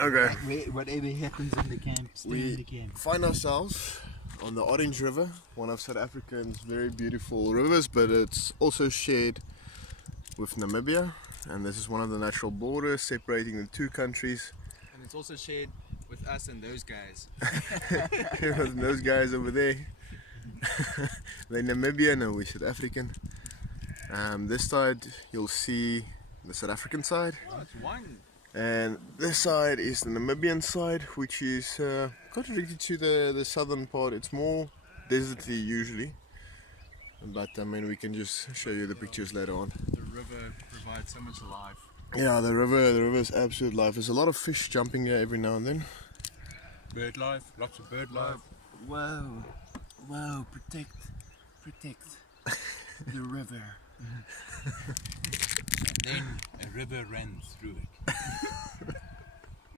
Okay. Whatever happens in the camp, stay in the camp. Find ourselves on the Orange River, one of South Africa's very beautiful rivers, but it's also shared with Namibia, and this is one of the natural borders separating the two countries. And it's also shared with us and those guys. Those guys over there. They're Namibian and we're South African. This side you'll see the South African side. Oh, it's one. And this side is the Namibian side, which is contradictory to the southern part. It's more deserty usually, but I mean we can just show you the pictures later on. The river provides so much life. Yeah, the river is absolute life. There's a lot of fish jumping here every now and then. Bird life, lots of bird life. Whoa, protect the river. Then a river ran through it.